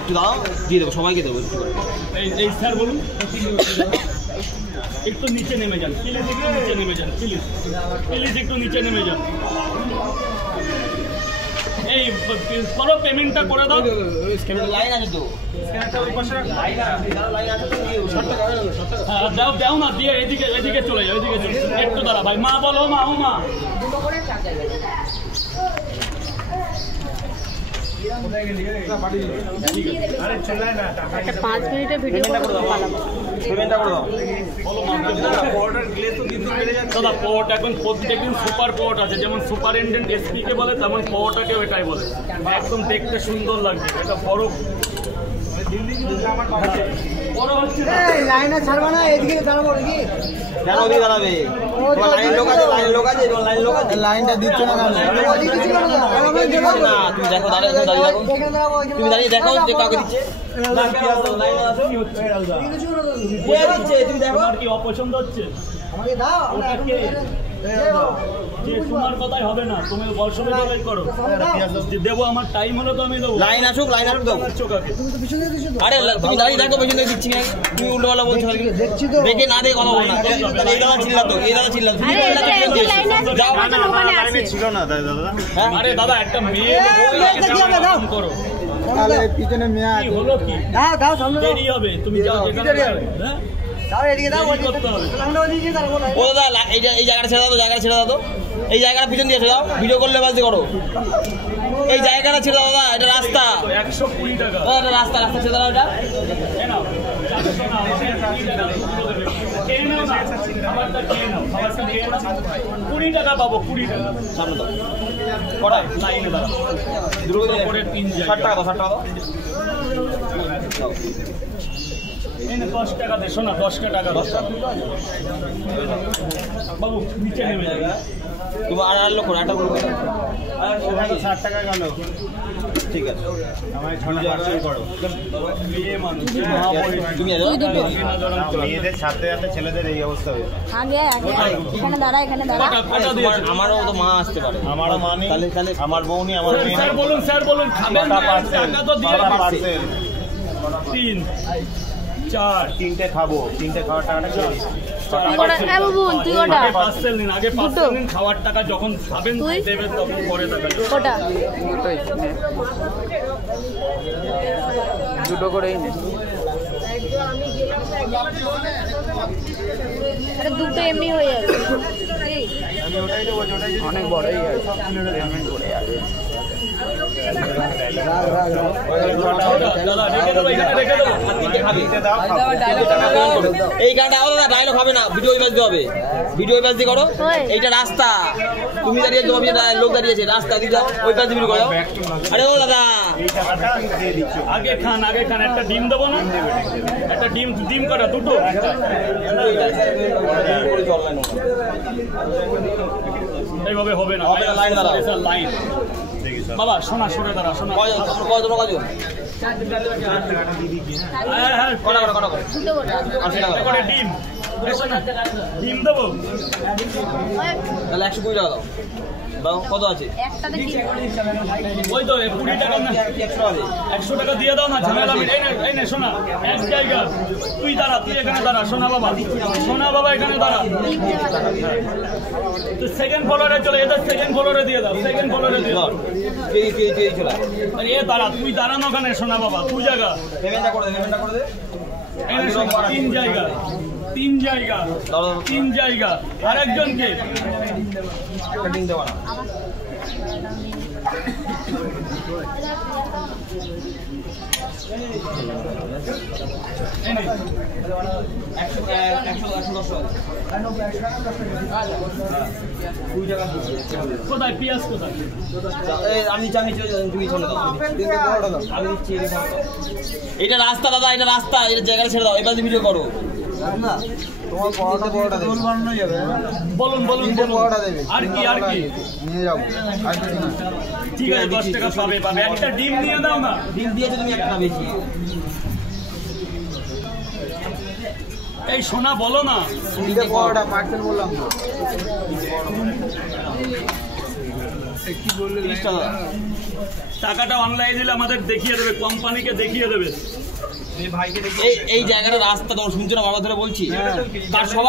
একটু দাও, দিয়ে দেবো, সবাইকে দেবো। এই স্যার বলুন, একটু নিচে নেমে যান প্লিজ, একটু নিচে নেমে যান প্লিজ, প্লিজ একটু নিচে নেমে যান। এই করো, পেমেন্টটা করে দাও। লাইন আছে তো, দাও দাও না, দিয়ে এদিকে এদিকে চলে যাও, এদিকে চলে একটু দাঁড়া ভাই। মা বলো, মা ও মা, একটা 5 মিনিটের ভিডিও করে দাও। দাদা পট এখন প্রত্যেকদিন সুপার পট আছে, যেমন সুপারিনটেন্ডেন্ট এসপি কে বলে তেমন পটটাকে ওটাই বলে, একদম দেখতে সুন্দর লাগবে। এটা বড় লাইনে ছাড়বা না, এদিকে দাঁড়াবো নাকি? কেন ওদিকে দাঁড়াবে? লাইন লোক আছে, লাইন লোক আছে, লাইন লোক আছে। লাইনটা দিচ্ছে না, তুমি দেখো, দাঁড়িয়ে দেখো, তুমি দাঁড়িয়ে দেখো যে কাকে দিচ্ছে। তুমি দেখো কি অপছন্দ হচ্ছে আমাকে দাও। যে তোমার কথাই হবে না, তুমি বর্ষণে জবাই করো, দেবো আমার টাইম হলো তো আমি দেবো। লাইন আসুক, লাইন আসুক দেবো। চোখাকে আরে তুমি দাঁড়িয়ে দেখো, পেছনে দিচ্ছি না, তুমি উল্টো পাল্টা বলছো। দেখছি তো, দেখে না দেখে কথা বল না। এই দাদা চিল্লাতো, এই দাদা চিল্লাতো, যাও। ছিল না দাদা। আরে দাদা একটা মেয়ে করো, তাহলে পিছনে মেয়ে আছে, হলো কি দাও দাও, সামনে দাও, দেরি হবে, তুমি যাও যেখানে হ্যাঁ দাও এদিকে দাও, সামনে ওদিকে দাও। ও দাদা এই জায়গাটা ছেড়ে দাও, জায়গাটা ছেড়ে দাও তো, এই জায়গাটা পিছন দিয়ে দাও, ভিডিও করলে বাজে করো। এই জায়গাটা ছেড়ে দাও দাদা, এটা রাস্তা, 120 টাকা। এটা রাস্তা, রাস্তা ছেড়ে দাও। এটা খেয়ে নাও, 400 নাও, 20 টাকা পাবো, 20 টাকা সামনে দাও, কড়াই লাইনে দাঁড়া, দুটো করে 3 60 টাকা দাও, 60 টাকা দাও। 10 টাকা দে, শোনা 10 টাকা, 10 টাকা বাবু নিচে নেমে যাবে। তুমি আর লোক একটা বলবো, 60 টাকা গেল, ঠিক আছে। আমার 6 টাকা করো। মেয়ে মানুষ, তুমি মেয়েদের ছাড়তে যাতে ছেলেদের এই অবস্থা হয়েছে। আগে এখানে দাঁড়া, এখানে দাঁড়া। আমারও তো মা আসতে পারে, আমারও মা নেই, তাহলে আমার বউ নেই, আমার মেয়ে স্যার বলুন, স্যার বলুন, খাবেন না? টাকা তো দিয়ে পার্সেল 3 4 3টে খাবো, 3টে খাওয়ার টাকাটা কি? আগে পার্সেল নিন, আগে পার্সেল নিন, খাওয়ার টাকা যখন খাবেন দেবেন তখন পরে টাকা। ওটা দুটো করেই নে, দুটো এমনি হয়ে যাবে। আমি ওটাই দেবো, ওটাই অনেক বড়ই আছে, পেমেন্ট করে আছে। এই গানটা ডায়লগ হবে না, ভিডিও ইমেজ হবে, ভিডিও ইমেজ দিয়ে করো। এইটা রাস্তা, তুমি দাঁড়িয়ে জমি, লোক দাঁড়িয়েছে, রাস্তা দিয়ে যাও, ওই পাশে ভিডিও করো। আরে ও দাদা, আগে খান, আগে খান, একটা ডিম দেবো না? একটা ডিম কটা, দুটো এইভাবে হবে না, লাইন দাঁড়াও। লাইন বাবা, শোনা সরে দাঁড়া, শোনা। ডিম ডিম দেবো, তাহলে 120 টাকা দাও। কত আছে? ওই তো 20 টাকা না, 100 টাকা দিয়ে দাও না, ঝামেলা। এই নে শোনা, এক জায়গা তুই দাঁড়া, তুই এখানে দাঁড়া, শোনা বাবা, শোনা বাবা এখানে দাঁড়া। তো সেকেন্ড ফ্লোরে চলে, এদের সেকেন্ড ফ্লোরে দিয়ে দাও, সেকেন্ড ফ্লোরে দিয়ে দাও। এ দাঁড়া, তুই দাঁড়ানো ওখানে, শোনা বাবা, তুই জায়গা পেমেন্টটা করে দে, পেমেন্টটা করে দে। 3 জায়গা, 3 জায়গা, 3 জায়গা। আরেকজনকে একটা ডিম দেওয়া না। কোথায় পেঁয়াজ, কোথায়? আমি তুমি চলে দাও, আমি দিচ্ছি। এটা রাস্তা দাদা, এটা রাস্তা, এটা জায়গাটা ছেড়ে দাও, এবার ভিডিও করো। তোমার পরোটা দেবে, বানানো যাবে। বলুন বলুন বলুন, আর কি আর কি নিয়ে যাও, ঠিক আছে, 10 টাকা পাবে, পাবে। একটা ডিম নিয়ে দাও না, ডিম দিয়েছো তুমি একটা বেশি। এই সোনা বলো না, পরোটা পার্সেল বললাম তো। কি বললে 30 টাকা। টাকাটা অনলাইনে দিলে আমাদের দেখিয়ে দেবে, কোম্পানিকে দেখিয়ে দেবে। এই জায়গাটা রাস্তা তোমার শুনছো না বাবা ধরে বলছি, তার সবার